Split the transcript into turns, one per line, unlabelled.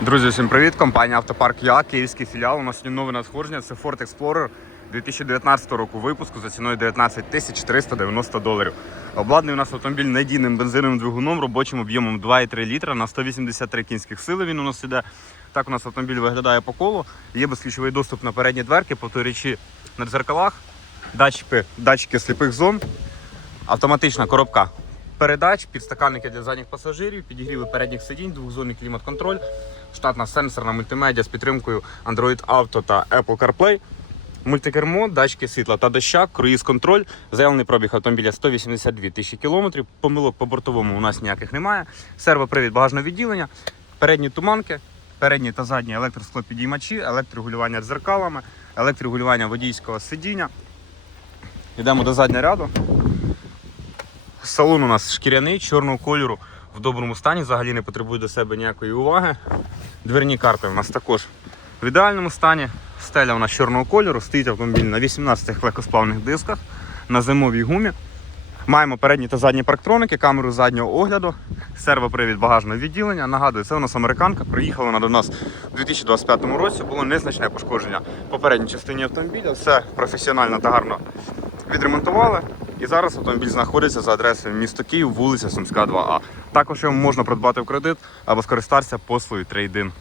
Друзі, всім привіт! Компанія Автопарк Я, київський філіал. У нас сьогодні нове надходження. Це Ford Explorer 2019 року випуску за ціною 19 тисяч 490 доларів. Обладнаний у нас автомобіль надійним бензиновим двигуном, робочим об'ємом 2,3 літра на 183 кінських сили. Він у нас іде. Так у нас автомобіль виглядає по колу. Є безключовий доступ на передні дверки, повторюючи на дзеркалах, датчики, датчики сліпих зон, автоматична коробка передач, підстаканники для задніх пасажирів, підігріви передніх сидінь, двохзонний клімат-контроль, штатна сенсорна мультимедіа з підтримкою Android Auto та Apple CarPlay. Мультикермо, датчики світла та доща, круїз-контроль, заявлений пробіг автомобіля 182 тисячі кілометрів. Помилок по бортовому у нас ніяких немає. Сервопривід багажного відділення, передні туманки, передні та задні електросклопідіймачі, електрорегулювання дзеркалами, електрорегулювання водійського сидіння. Йдемо до заднього ряду. Салон у нас шкіряний, чорного кольору, в доброму стані, взагалі не потребує до себе ніякої уваги. Дверні карти у нас також в ідеальному стані. Стеля у нас чорного кольору, стоїть автомобіль на 18 легкосплавних дисках на зимовій гумі. Маємо передні та задні парктроники, камеру заднього огляду, сервопривід багажного відділення. Нагадую, це у нас американка. Приїхала вона до нас у 2025 році. Було незначне пошкодження по передній частині автомобіля. Все професіонально та гарно відремонтували. І зараз автомобіль знаходиться за адресою місто Київ, вулиця Сумська, 2А. Також його можна придбати в кредит або скористатися послугою трейдин.